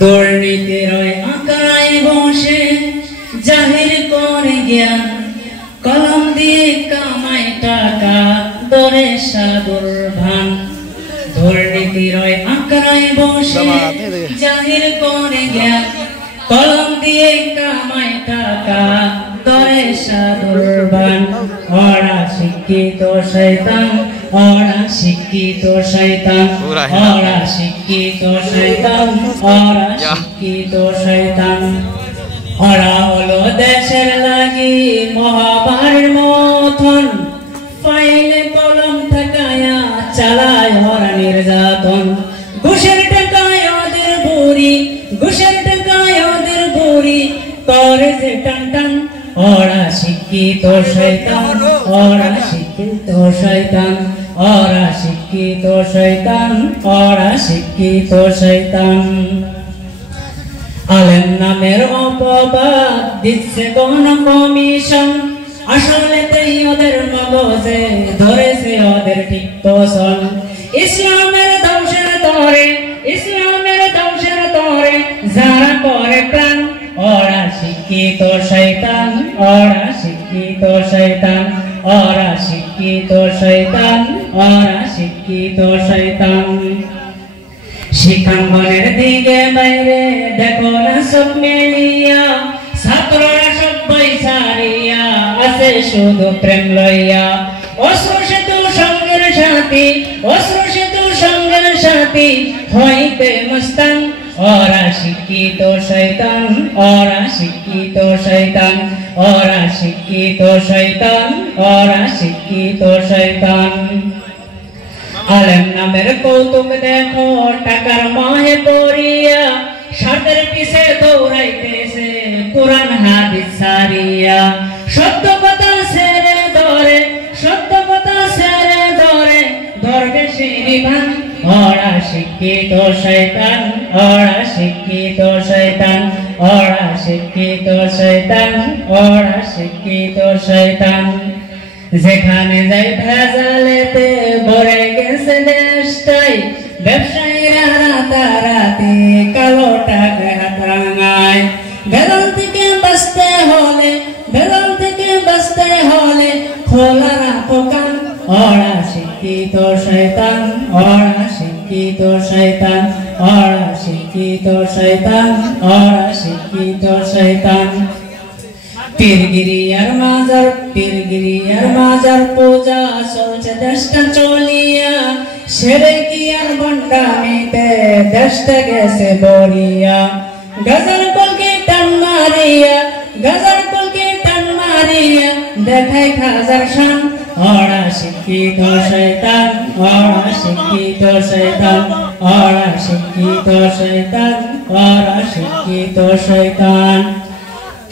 দুর্নীতির আঁকায় বসে জাহির করে জ্ঞান, কলম দিয়ে কামায় টাকা দরে সাদুর ভান। দুর্নীতির আঁকায় বসে জাহির করে জ্ঞান, কলম দিয়ে কামায় টাকা দরে সাদুর ভান। ওরা শিক্ষিত শয়তান, ওরা শিক্ষিত শয়তান, ওরা শিক্ষিত শয়তান, ওরা শিক্ষিত শয়তান। ওরা হলো দেশের লাগি মহামারীর মতন, ফাইলে কলম ঠেকায়া চালায় ওরা নির্যাতন। ঘুষের টাকায় ওদের বুড়ি, ঘুষের টাকায় ওদের বুড়ি করে যে টান টান। ওরা শিক্ষিত শয়তান, ওরা শিক্ষিত শয়তান, ওরা শিক্ষিত শয়তান, ওরা শিক্ষিত শয়তান। আলেম নামের অপবাদ দিচ্ছে কোন কমিশন, আসলেতেই ওদের মগজে ধরেছে ওদের ঠিক তোষণ। ইসলামের ধ্বংসের তরে, ইসলামের ধ্বংসের তরে যারা করে প্রাণ, ওরা শিক্ষিত শয়তান, ওরা শিক্ষিত শয়তান, ওরা শিক্ষিত শয়তান, ওরা শিক্ষিত শয়তান। শিক্ষাঙ্গনের দিকে বাইরে দেখো না সব মিলিয়া, ছাত্ররা সবাই ছাড়িয়া আছে শুধু প্রেম লইয়া। অস্ত্র সেতু সঙ্গের সাথী, অস্ত্র সেতু সঙ্গের সাথী হইতে মস্তান। ওরা শিক্ষিত শয়তান, ওরা শিক্ষিত শয়তান, ওরা শিক্ষিত শয়তান, ওরা শিক্ষিত শয়তান। আলেম নামের কৌতুক দেখো টাকার মাহে পড়িয়া, স্বার্থের পিছে দৌড়াইতেছে কোরআন হাদিস ছাড়িয়া। সত্য কথা ছেড়ে ধরে, সত্য কথা ছেড়ে ধরে ধরবে শিরিভান। ওরা শিক্ষিত শয়তান, ওরা শিক্ষিত শয়তান, ওরা শিক্ষিত শয়তান, ওরা শিক্ষিত শয়তান। যেখানে যাই ভেজালেতে ভরে গেছে দেশটাই, ব্যবসায়ীরা রাতারাতি কালো টাকা হাত রাঙায়। ভেজাল থেকে বাঁচতে হলে, ভেজাল থেকে বাঁচতে হলে খোলা রাখো কান। ওরা শিক্ষিত শয়তান, ওরা শিক্ষিত শয়তান, ওরা শিক্ষিত শয়তান, ওরা শিক্ষিত শয়তান। পীরগিরি আর মাজার, পীরগিরি আর মাজার পূজা চলছে দেশটা চলিয়া, সেরে কি আর ভণ্ডামিতে দেশটা গেছে বড়িয়া। গাজার কলকে টান মারিয়া, গাজার কলকে টান মারিয়া দেখায় খাজার শান। ওরা শিক্ষিত শয়তান, ওরা শিক্ষিত শয়তান, ওরা শিক্ষিত শয়তান, ওরা শিক্ষিত শয়তান।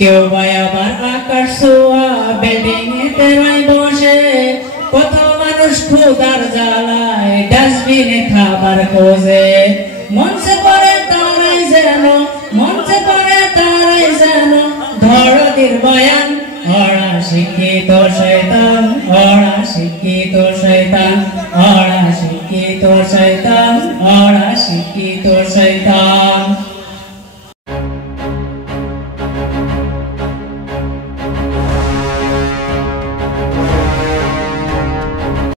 কেউ বা আবার আকাশ ছোঁয়া বিল্ডিং এতে বসে, কত মানুষ ক্ষুধার জ্বালায় ডাস্টবিনে খাবার খোঁজে। মঞ্চে পড়ে তারাই যেন, মঞ্চে পড়ে তারাই যেন ধরদির বয়ান। ওরা শিক্ষিত শয়তান, ওরা শিক্ষিত শয়তান, ওরা শিক্ষিত শয়তান, ওরা শিক্ষিত শয়তান।